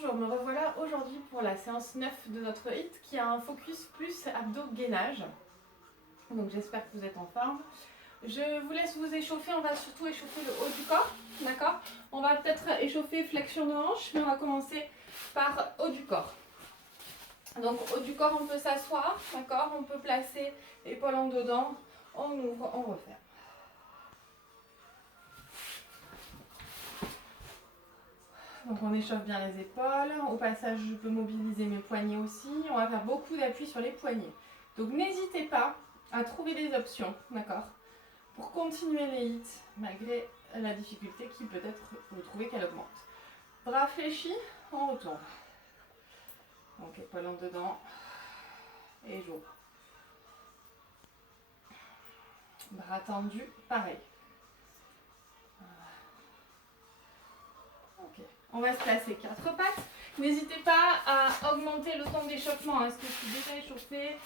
Bonjour, me revoilà aujourd'hui pour la séance 9 de notre HIIT qui a un focus plus abdos-gainage. Donc j'espère que vous êtes en forme. Je vous laisse vous échauffer, on va surtout échauffer le haut du corps, d'accord? On va peut-être échauffer flexion de hanche, mais on va commencer par haut du corps. Donc haut du corps, on peut s'asseoir, d'accord? On peut placer l'épaule en dedans, on ouvre, on referme. Donc on échauffe bien les épaules. Au passage, je peux mobiliser mes poignets aussi. On va faire beaucoup d'appui sur les poignets. Donc n'hésitez pas à trouver des options, d'accord, pour continuer les hits malgré la difficulté qui peut-être vous trouvez qu'elle augmente. Bras fléchis, on retourne. Donc épaules en dedans et j'ouvre. Bras tendus, pareil. Ok. On va se placer 4 pattes. N'hésitez pas à augmenter le temps d'échauffement. Est-ce que je suis déjà échauffée?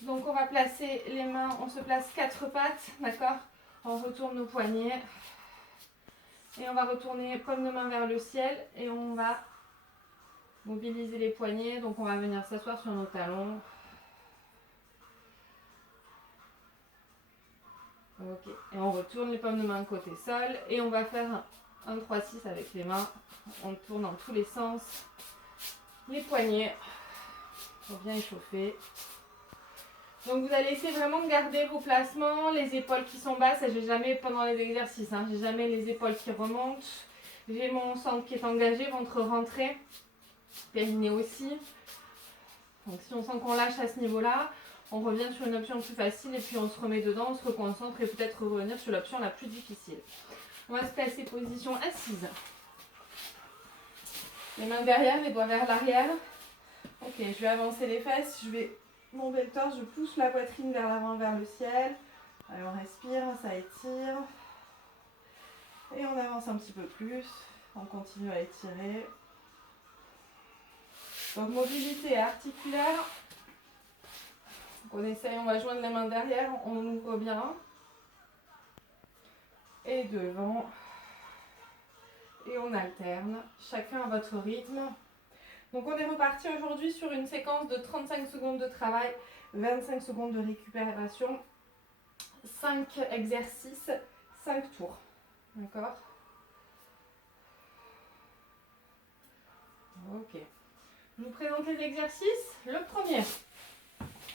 Donc on va placer les mains, on se place 4 pattes, d'accord? On retourne nos poignets. Et on va retourner paume de main vers le ciel. Et on va mobiliser les poignets. Donc on va venir s'asseoir sur nos talons. Ok. Et on retourne les paumes de main côté sol. Et on va faire un 3-6 avec les mains. On tourne dans tous les sens. Les poignets. Pour bien échauffer. Donc vous allez essayer vraiment de garder vos placements, les épaules qui sont basses, j'ai jamais pendant les exercices, j'ai jamais les épaules qui remontent, j'ai mon centre qui est engagé, ventre rentré, périnée aussi. Donc si on sent qu'on lâche à ce niveau-là, on revient sur une option plus facile et puis on se remet dedans, on se reconcentre et peut-être revenir sur l'option la plus difficile. On va se placer position assise. Les mains derrière, les doigts vers l'arrière. Ok, je vais avancer les fesses, je vais monter le torse, je pousse la poitrine vers l'avant, vers le ciel. Allez, on respire, ça étire. Et on avance un petit peu plus. On continue à étirer. Donc mobilité articulaire. Donc on essaye, on va joindre les mains derrière, on ouvre bien. Et devant. Et on alterne, chacun à votre rythme. Donc on est reparti aujourd'hui sur une séquence de 35 secondes de travail, 25 secondes de récupération, 5 exercices, 5 tours. D'accord? Ok. Je vous présente les exercices. Le premier,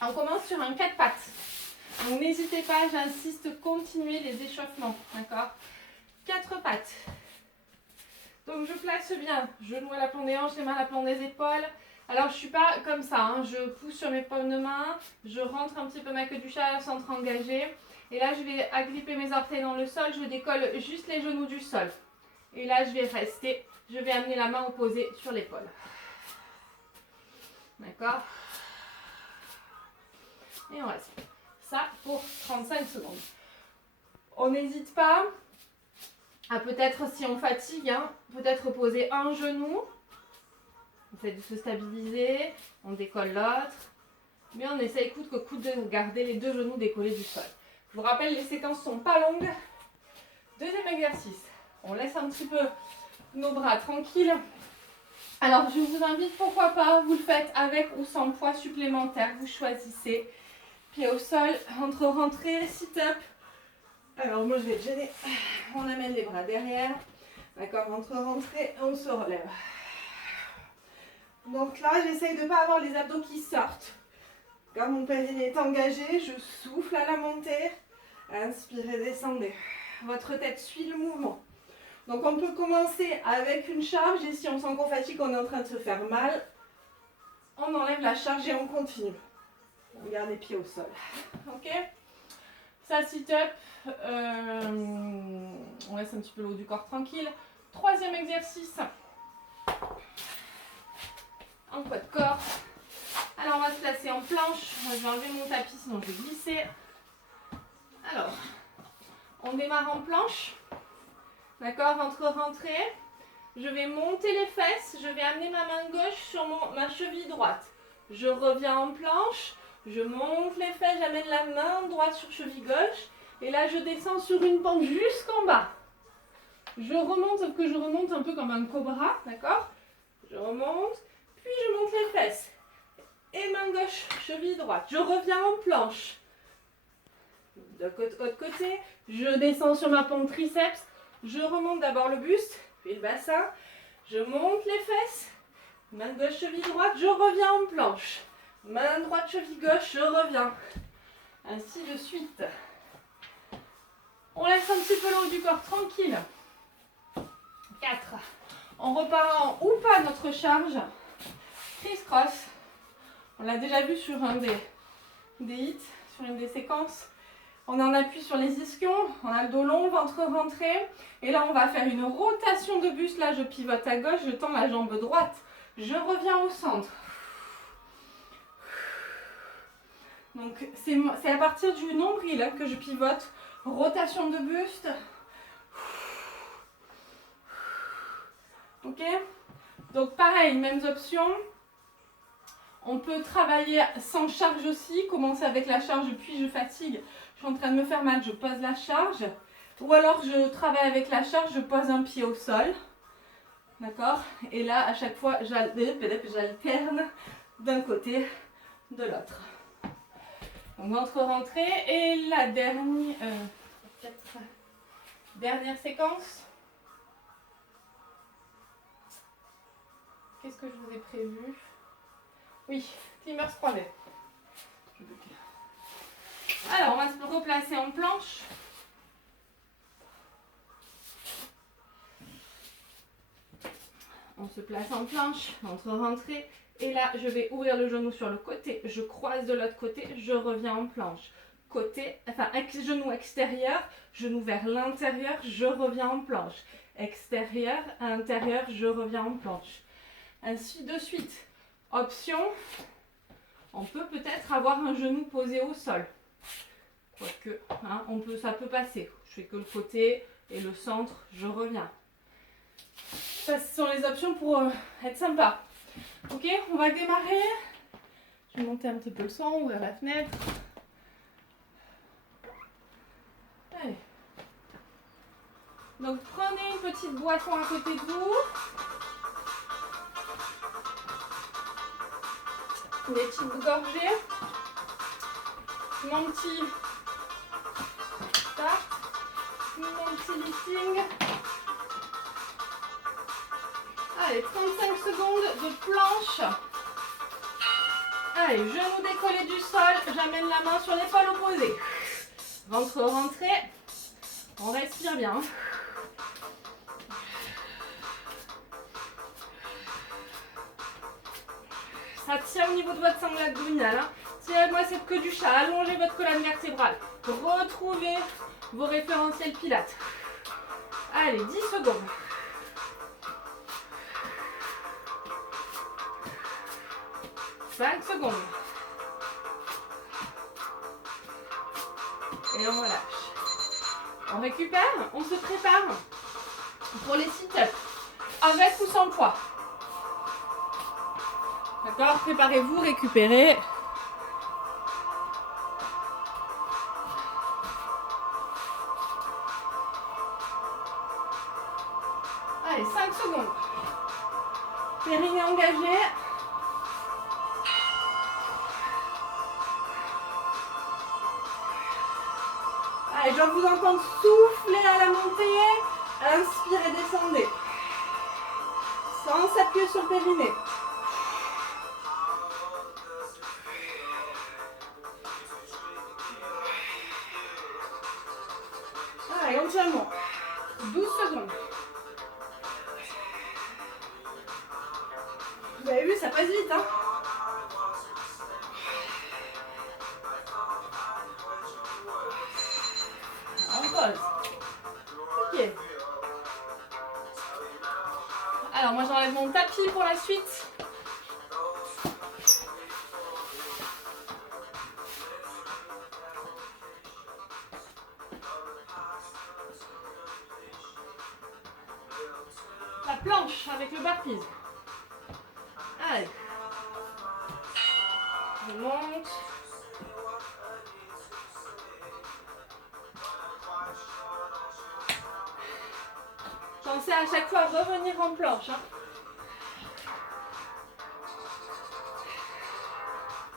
on commence sur un 4 pattes. Donc n'hésitez pas, j'insiste, continuez les échauffements. D'accord? 4 pattes. Donc je place bien, genou à l'aplomb des hanches, les mains à l'aplomb des épaules. Alors je ne suis pas comme ça, je pousse sur mes paumes de main, je rentre un petit peu ma queue du chat, centre engagé. Et là je vais agripper mes orteils dans le sol, je décolle juste les genoux du sol. Et là je vais rester, je vais amener la main opposée sur l'épaule. D'accord? Et on reste. Ça pour 35 secondes. On n'hésite pas à peut-être, si on fatigue, peut-être poser un genou. On essaie de se stabiliser, on décolle l'autre. Mais on essaye coûte que coûte de garder les deux genoux décollés du sol. Je vous rappelle, les séquences ne sont pas longues. Deuxième exercice. On laisse un petit peu nos bras tranquilles. Alors, je vous invite, pourquoi pas, vous le faites avec ou sans poids supplémentaire. Vous choisissez. Pied au sol, entre rentrée, sit-up. Alors, moi, je vais gêner. On amène les bras derrière. D'accord, entre rentrée, on se relève. Donc là, j'essaye de ne pas avoir les abdos qui sortent. Quand mon périnée est engagé, je souffle à la montée. Inspirez, descendez. Votre tête suit le mouvement. Donc on peut commencer avec une charge et si on sent qu'on fatigue, qu'on est en train de se faire mal, on enlève la charge et on continue. On garde les pieds au sol. Ok? Ça, sit-up. On laisse un petit peu le haut du corps tranquille. Troisième exercice. En poids de corps. Alors on va se placer en planche. Moi je vais enlever mon tapis sinon je vais glisser. Alors, on démarre en planche. D'accord, ventre rentré. Je vais monter les fesses. Je vais amener ma main gauche sur ma cheville droite. Je reviens en planche. Je monte les fesses. J'amène la main droite sur cheville gauche. Et là je descends sur une pente jusqu'en bas. Je remonte, sauf que je remonte un peu comme un cobra. D'accord? Je remonte. remonte, puis je monte les fesses. Et main gauche, cheville droite. Je reviens en planche. De l'autre côté, je descends sur ma pompe triceps. Je remonte d'abord le buste, puis le bassin. Je monte les fesses. Main gauche, cheville droite, je reviens en planche. Main droite, cheville gauche, je reviens. Ainsi de suite. On laisse un petit peu l'angle du corps tranquille. 4. On repart en ou pas notre charge. Criss-cross. On l'a déjà vu sur un des hits, sur une des séquences. On en appuie sur les ischions, on a le dos long, ventre rentré. Et là, on va faire une rotation de buste. Là, je pivote à gauche, je tends la jambe droite. Je reviens au centre. Donc, c'est à partir du nombril que je pivote. Rotation de buste. Ok? Donc, pareil, mêmes options. On peut travailler sans charge aussi, commencer avec la charge puis je fatigue. Je suis en train de me faire mal, je pose la charge. Ou alors je travaille avec la charge, je pose un pied au sol. D'accord? Et là, à chaque fois, j'alterne d'un côté, de l'autre. Donc ventre rentré. Et la dernière séquence. Qu'est-ce que je vous ai prévu? Oui, climbers croisés. Alors, on va se replacer en planche. On se place en planche, ventre rentré. Et là, je vais ouvrir le genou sur le côté. Je croise de l'autre côté, je reviens en planche. Côté, enfin, genou extérieur, genou vers l'intérieur, je reviens en planche. Extérieur, intérieur, je reviens en planche. Ainsi de suite. Option, on peut peut-être avoir un genou posé au sol. Quoique, hein, ça peut passer. Je fais que le côté et le centre, je reviens. Ça, ce sont les options pour être sympa. Ok, on va démarrer. Je vais monter un petit peu le son, ouvrir la fenêtre. Allez. Donc, prenez une petite boisson à côté de vous. Des petites gorgées. Mon petit start. Mon petit lifting. Allez, 35 secondes de planche. Allez, genou décollé du sol. J'amène la main sur l'épaule opposée. Ventre rentré. On respire bien. Ça tient au niveau de votre sangle abdominale. Hein. Tirez-moi cette queue du chat. Allongez votre colonne vertébrale. Retrouvez vos référentiels pilates. Allez, 10 secondes. « 5 secondes. Et on relâche. On récupère, on se prépare pour les sit-ups. Avec ou sans poids. D'accord? Préparez-vous, récupérez. Allez, 5 secondes. Périnée engagé. Allez, je vais vous entendre souffler à la montée. Inspirez, descendez. Sans s'appuyer sur le périnée. Allez, entièrement. 12 secondes. Vous avez vu, ça passe vite, hein? On pose. Ok. Alors, moi, j'enlève mon tapis pour la suite. La planche avec le burpees. Allez. Je monte. Pensez à chaque fois revenir en planche. Hein.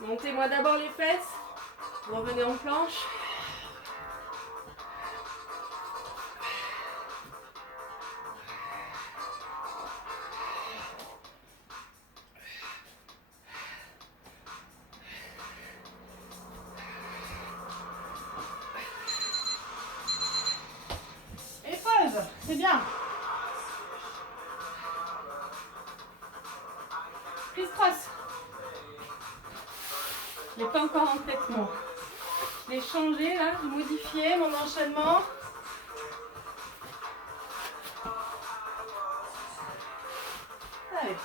Montez-moi d'abord les fesses. Revenez en planche. Et pause, c'est bien. Criss-cross. Il n'est pas encore en traitement. Je l'ai changé là, j'ai modifié mon enchaînement. Allez.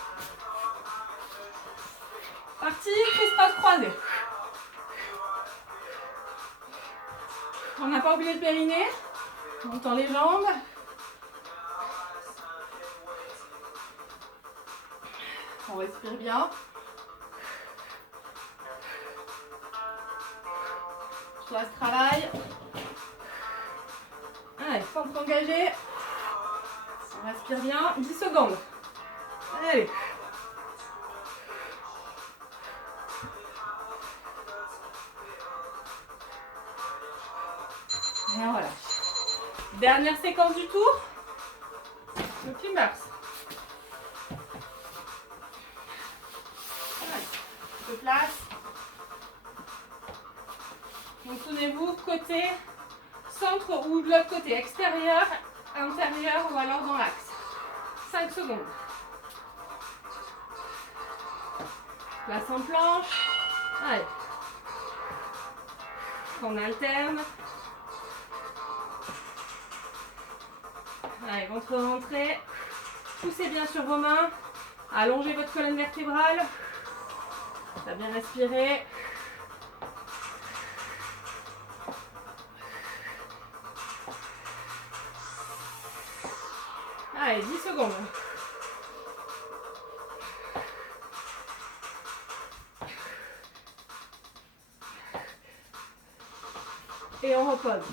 Parti, criss-cross croisé. On n'a pas oublié le périnée. On tend les jambes. On respire bien. Je laisse travail. Allez, centre engagé. On respire bien. 10 secondes. Allez. Et voilà. Dernière séquence du tour. Le climbers. Se place. Donc souvenez-vous, côté centre ou de l'autre côté, extérieur, intérieur ou alors dans l'axe. 5 secondes. Place en planche. Allez. On alterne. Allez, ventre rentré. Poussez bien sur vos mains. Allongez votre colonne vertébrale. Ça a bien respiré. Allez, 10 secondes. Et on repose.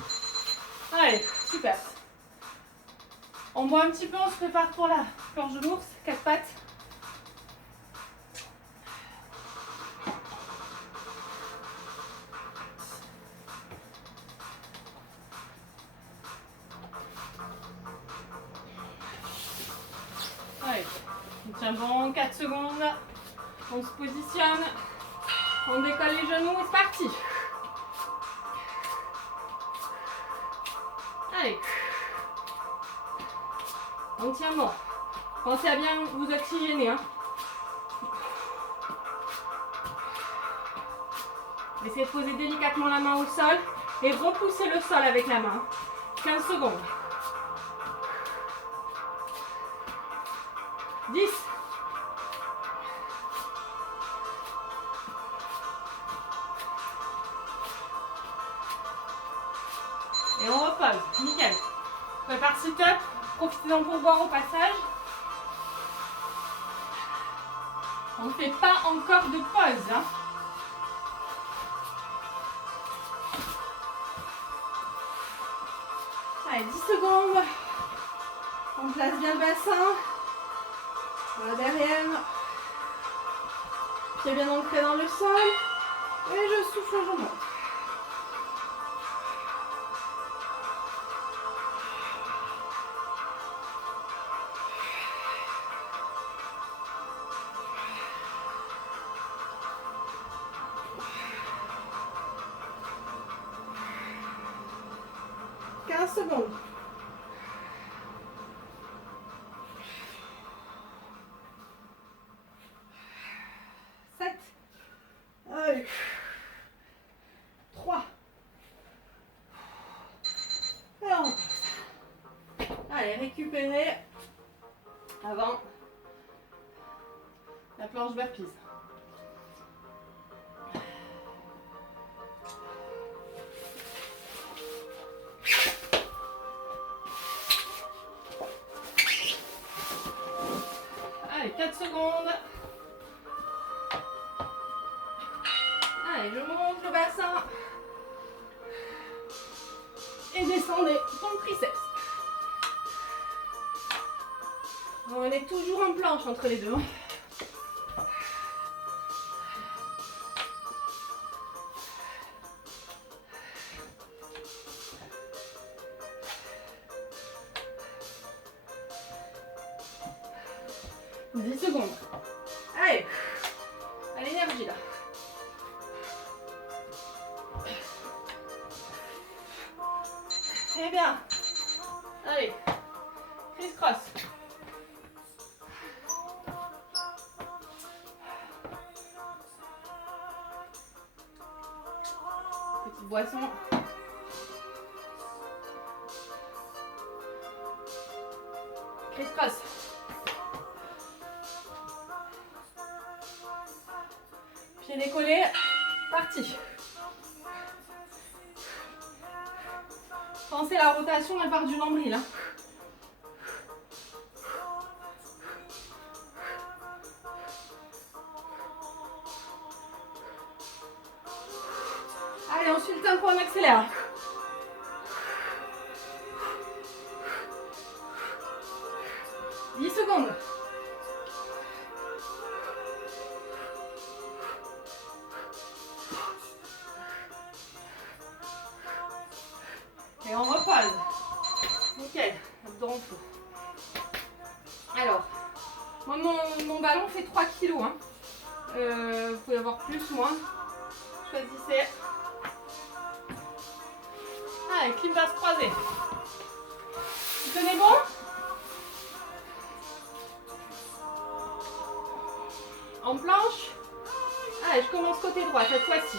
Allez, super. On boit un petit peu, on se prépare pour la planche de l'ours, 4 pattes. Allez, on tient bon, 4 secondes. On se positionne. On décolle les genoux et c'est parti. Allez. On tient bon. Pensez à bien vous oxygéner. Hein. Essayez de poser délicatement la main au sol et repousser le sol avec la main. 15 secondes. 10. Et on repose. Nickel. Prépare sit-up. Profitez-en pour boire au passage. On ne fait pas encore de pause. Hein. Allez, 10 secondes. On place bien le bassin. Voilà derrière. Pied bien ancré dans le sol. Et je souffle, je monte. Secondes. 7. Allez. 3. Et on passe. Allez, récupérez avant la planche burpees. Allez, 4 secondes. Allez, je monte le bassin. Et descendez ton triceps. Revenez toujours en planche entre les deux. secondes. Allez, à l'énergie là. Très bien. Allez, criss-cross. Petite boisson. Criss-cross. Pied décollé, parti. Pensez la rotation, elle part du nombril. Hein. Allez, on suit le tempo, on accélère. Secondes. Et on repose. Nickel. Abdos en feu. Alors, moi mon ballon fait 3 kg. Hein. Vous pouvez avoir plus, moins. Choisissez. Allez, clean base croisée. Vous tenez bon? En planche. Allez, je commence côté droit cette fois-ci.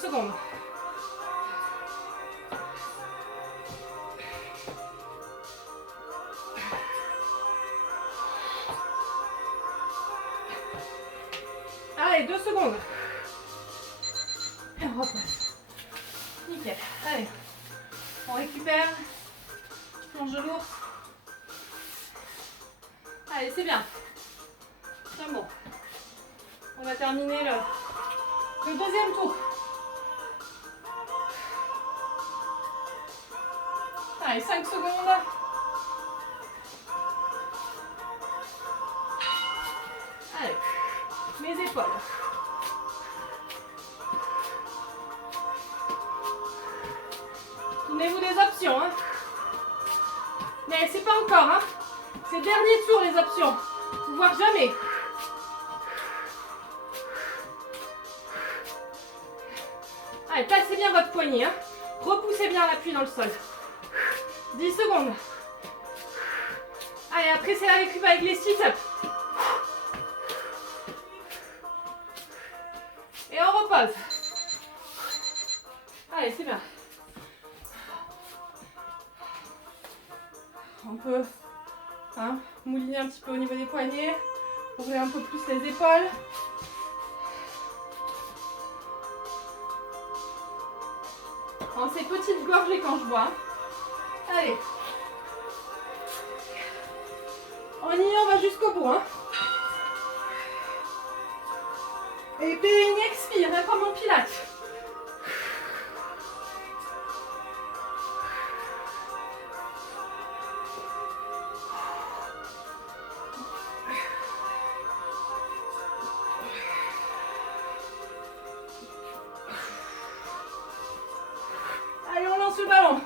Secondes. Allez, 2 secondes. Et on repasse. Nickel. Allez, on récupère. Plonge de l'ours. Allez, c'est bien. C'est bon. On va terminer le deuxième tour. Allez, 5 secondes. Allez, mes épaules. Donnez-vous des options. Hein. Mais c'est pas encore. Hein. C'est le dernier tour les options. Voire jamais. Allez, placez bien votre poignet. Hein. Repoussez bien l'appui dans le sol. 10 secondes. Allez, après c'est la récup avec les sit-ups. Et on repose. Allez, c'est bien. On peut mouliner un petit peu au niveau des poignets. Ouvrir un peu plus les épaules. Dans ces petites gorgées quand je bois. Allez. On y est, on va jusqu'au bout. Hein. Et périnée expire, hein, comme en pilates. Allez, on lance le ballon.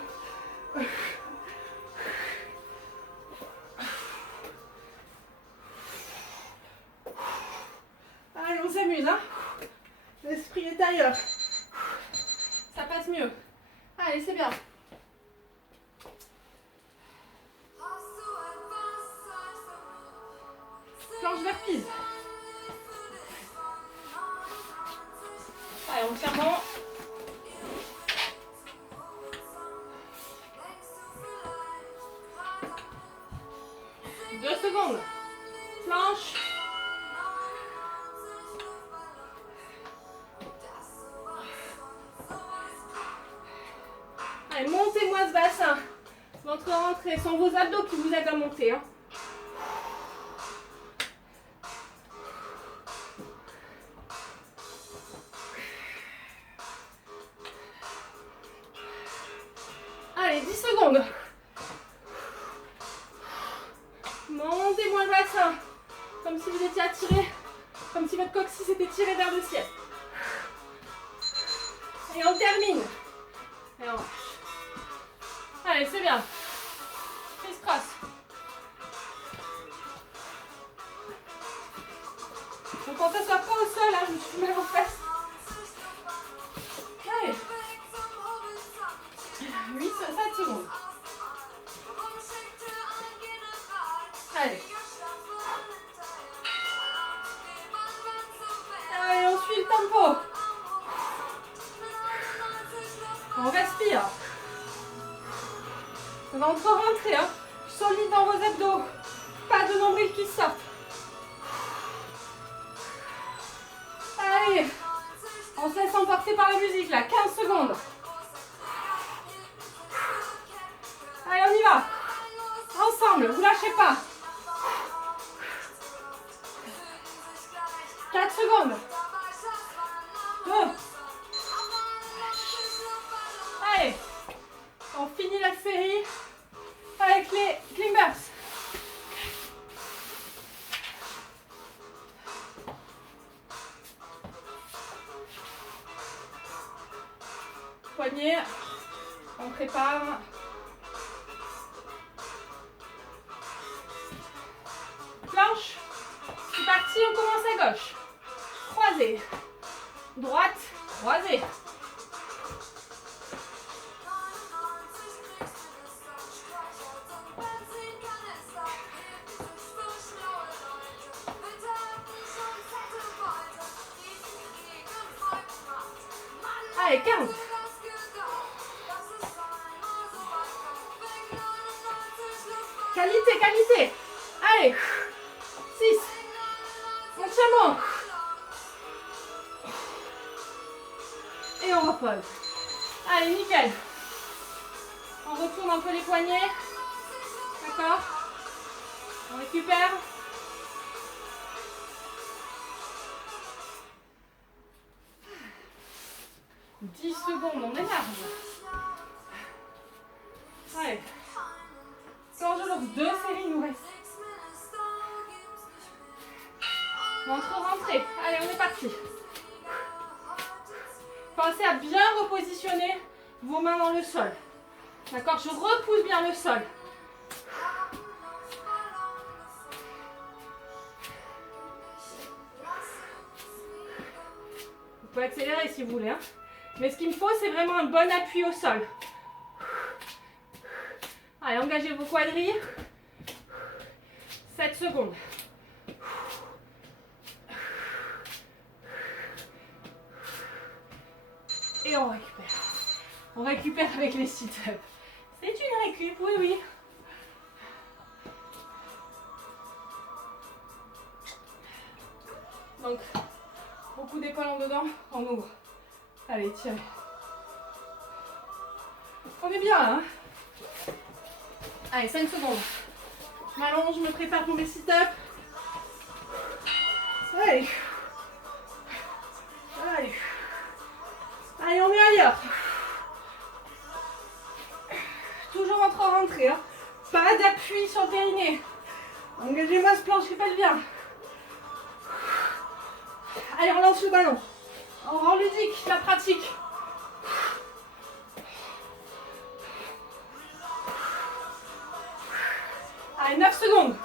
Allez, on s'amuse, hein. L'esprit est ailleurs. Ça passe mieux. Allez, c'est bien. Planche vers pise. Allez, on tient bon. Secondes. Planche. Allez, montez-moi ce bassin. Votre rentrée sont vos abdos qui vous aident à monter. Hein. Allez, 10 secondes. le bassin. Comme si vous étiez attiré, comme si votre coccyx était tiré vers le ciel. Et on termine. Et on lâche. Allez, c'est bien. Criss-cross. Donc quand ça soit pas au sol, je me suis mal aux fesses. Allez. 7 secondes. Allez. Allez, on suit le tempo. On respire. Ventre rentré, hein. Solide dans vos abdos. Pas de nombril qui sortent. Allez. On se laisse emporter par la musique là. 15 secondes. Allez, on y va. Ensemble, vous lâchez pas. 4 secondes. 2. Allez. On finit la série avec les climbers. Poignet. On prépare. Planche. C'est parti, on commence à gauche. Croisé. Droite, croisé. Allez, 15. Qualité, qualité. Allez. 6. On tient bon. Et on repose. Allez, nickel. On retourne un peu les poignets. D'accord? On récupère. « 10 secondes, on est large. Allez. Quand je lance 2 séries, il nous reste. Ventre rentré. Allez, on est parti. Pensez à bien repositionner vos mains dans le sol. D'accord? Je repousse bien le sol. Vous pouvez accélérer si vous voulez. Hein. Mais ce qu'il me faut, c'est vraiment un bon appui au sol. Allez, engagez vos quadrilles. 7 secondes. Et on récupère. On récupère avec les sit-ups. C'est une récup, oui, oui. Donc, beaucoup d'épaules en dedans, on ouvre. Allez, tirez. On est bien là. Hein. Allez, 5 secondes. Je m'allonge, je me prépare pour mes sit-ups. Allez. Allez. Allez, on est ailleurs. Toujours entre rentrée. Hein. Pas d'appui sur le périnée. Engagez-moi ce plancher pelvien. Allez, on lance le ballon. On rend ludique la pratique. Allez, 9 secondes.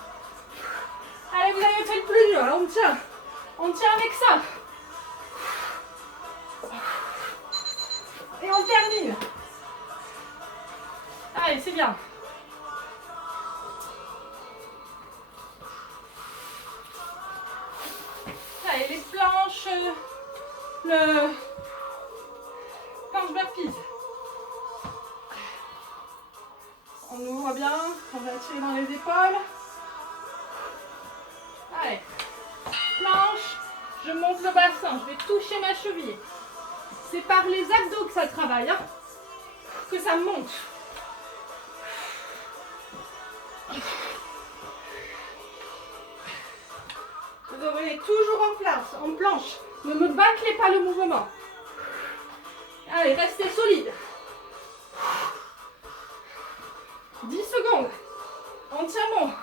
Allez, vous avez fait le plus dur. Là, on tient. On tient avec ça. Et on termine. Allez, c'est bien. Allez, les planches, le planche burpees. On ouvre bien, on va tirer dans les épaules. Allez, planche, je monte le bassin, je vais toucher ma cheville. C'est par les abdos que ça travaille, hein, que ça monte. Vous revenez toujours en planche. Ne me bâclez pas le mouvement. Allez, restez solide. 10 secondes. On tient bon.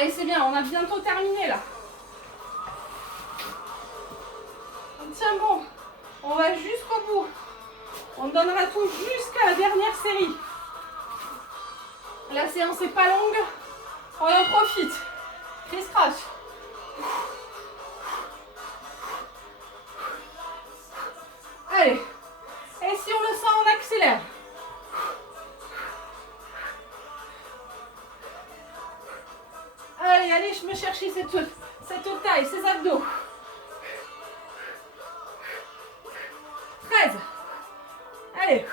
Allez, c'est bien, on a bientôt terminé là. On tient bon. On va jusqu'au bout. On donnera tout jusqu'à la dernière série. La séance n'est pas longue. On en profite. Criss cross. Allez. Et si on le sent, on accélère. Allez, allez, je me chercher cette taille, ces abdos. 13. Allez.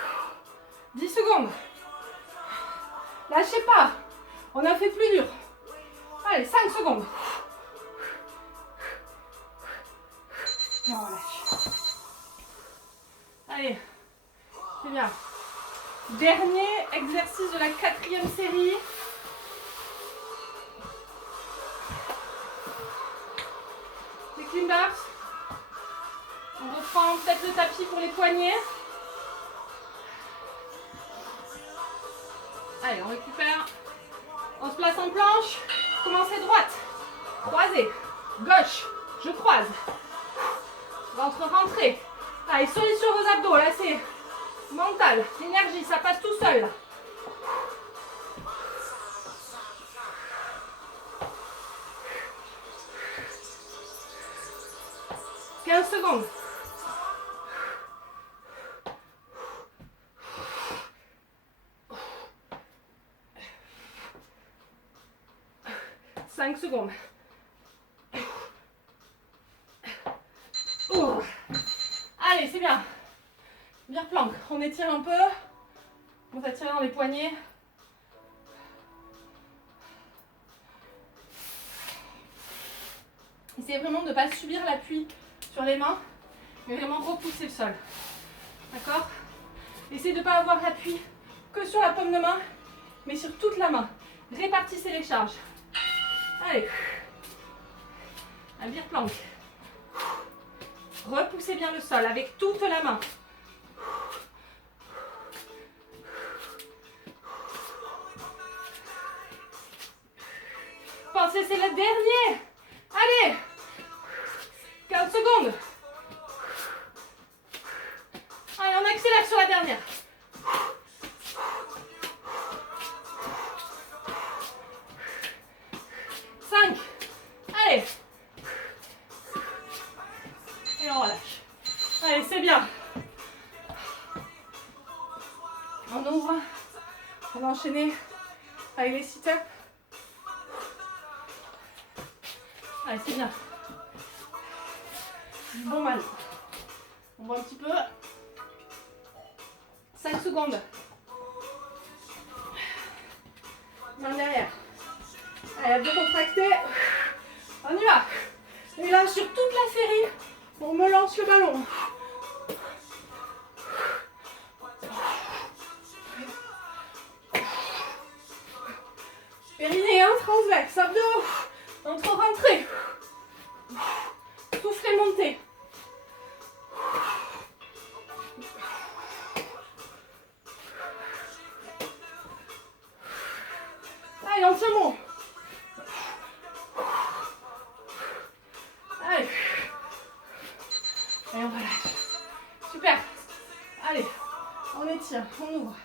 10 secondes. Lâchez pas. On a fait plus dur. Allez, 5 secondes. Et on relâche. Allez. C'est bien. Dernier exercice de la 4e série. Les clean bars. On reprend peut-être le tapis pour les poignets. Allez, on récupère. On se place en planche. Commencez droite. Croisez. Gauche. Je croise. Ventre rentré. Allez, solide sur vos abdos. Là, c'est mental. L'énergie, ça passe tout seul. Là. 15 secondes. Secondes. Ouh. Allez, c'est bien. Bien planque. On étire un peu. On s'attire dans les poignets. Essayez vraiment de ne pas subir l'appui sur les mains, mais vraiment repousser le sol. D'accord? Essayez de ne pas avoir l'appui que sur la paume de main, mais sur toute la main. Répartissez les charges. Allez, un beer plank. Repoussez bien le sol avec toute la main. Pensez, c'est le dernier. Allez, 15 secondes. Allez, on accélère sur la dernière. 5. Allez. Et on relâche. Allez, c'est bien. On ouvre. On va enchaîner avec les sit-ups. Allez, c'est bien. Bon mal. On voit un petit peu. 5 secondes. Main derrière. Allez, abdos contractés. On y va. Et là, sur toute la série, on me lance le ballon. Périnée, hein, transverse, abdos, entre rentrée. Soufflez, montez. Allez, on tient bon. Allez. Et on relâche. Super. Allez, on étire, on ouvre.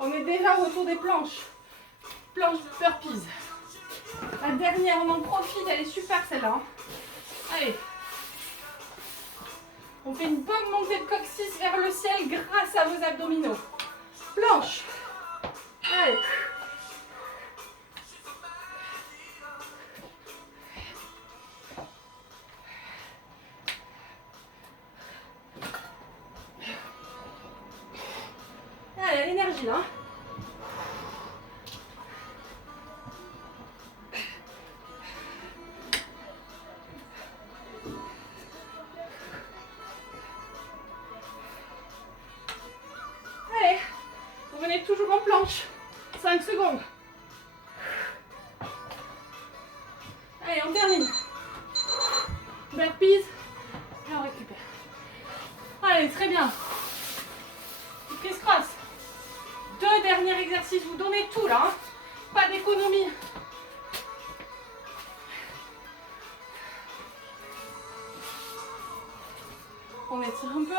On est déjà autour des planches. Planche burpees. La dernière, on en profite, elle est super celle-là. Allez. On fait une bonne montée de coccyx vers le ciel grâce à vos abdominaux. Planche. Allez. Allez, à l'énergie là. Allez, vous venez toujours en planche. 5 secondes. Allez, on termine. Burpees. Et on récupère. Allez, très bien. Criss cross. 2. 2 derniers exercices, vous donnez tout là, hein. Pas d'économie. On étire un peu.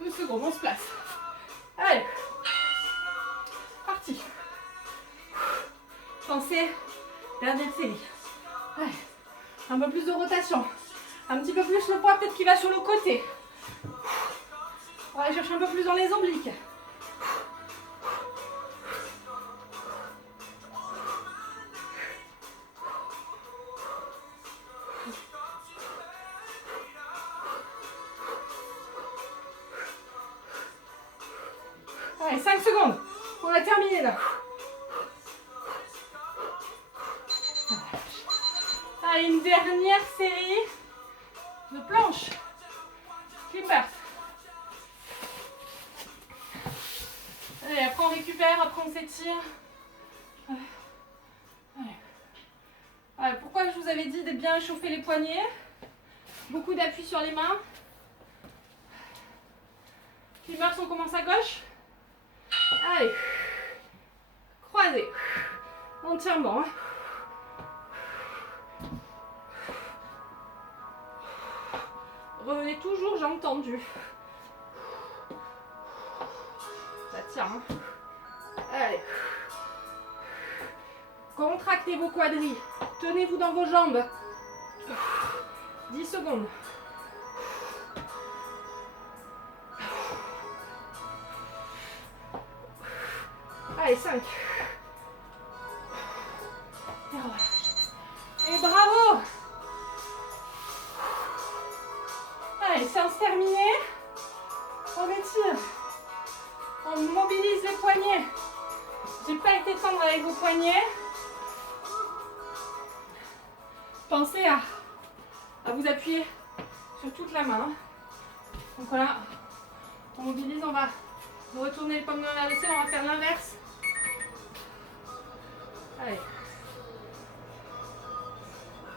2 secondes, on se place. Allez, parti. Pensez, dernière série. Allez. Un peu plus de rotation. Un petit peu plus le poids peut-être qui va sur le côté. On va aller chercher un peu plus dans les obliques. Allez, 5 secondes. On a terminé là. Allez, une dernière série de planches. Clippers. Allez, après on récupère, après on s'étire. Allez, pourquoi je vous avais dit de bien échauffer les poignets? Beaucoup d'appui sur les mains. Clippers, on commence à gauche. Allez. Croisé. On tient bon. Hein. Revenez toujours jambes tendues. Ça tient. Hein. Allez. Contractez vos quadris. Tenez-vous dans vos jambes. 10 secondes. Allez, 5. Et bravo! Allez, séance terminée. On étire. On mobilise les poignets. J'ai pas été tendre avec vos poignets. Pensez à vous appuyer sur toute la main. Donc voilà, on mobilise, on va retourner les pommes de la vaisselle, on va faire l'inverse. Allez.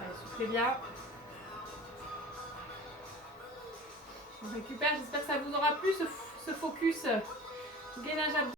Allez, soufflez bien. On récupère, j'espère que ça vous aura plu ce focus gainage abdominal.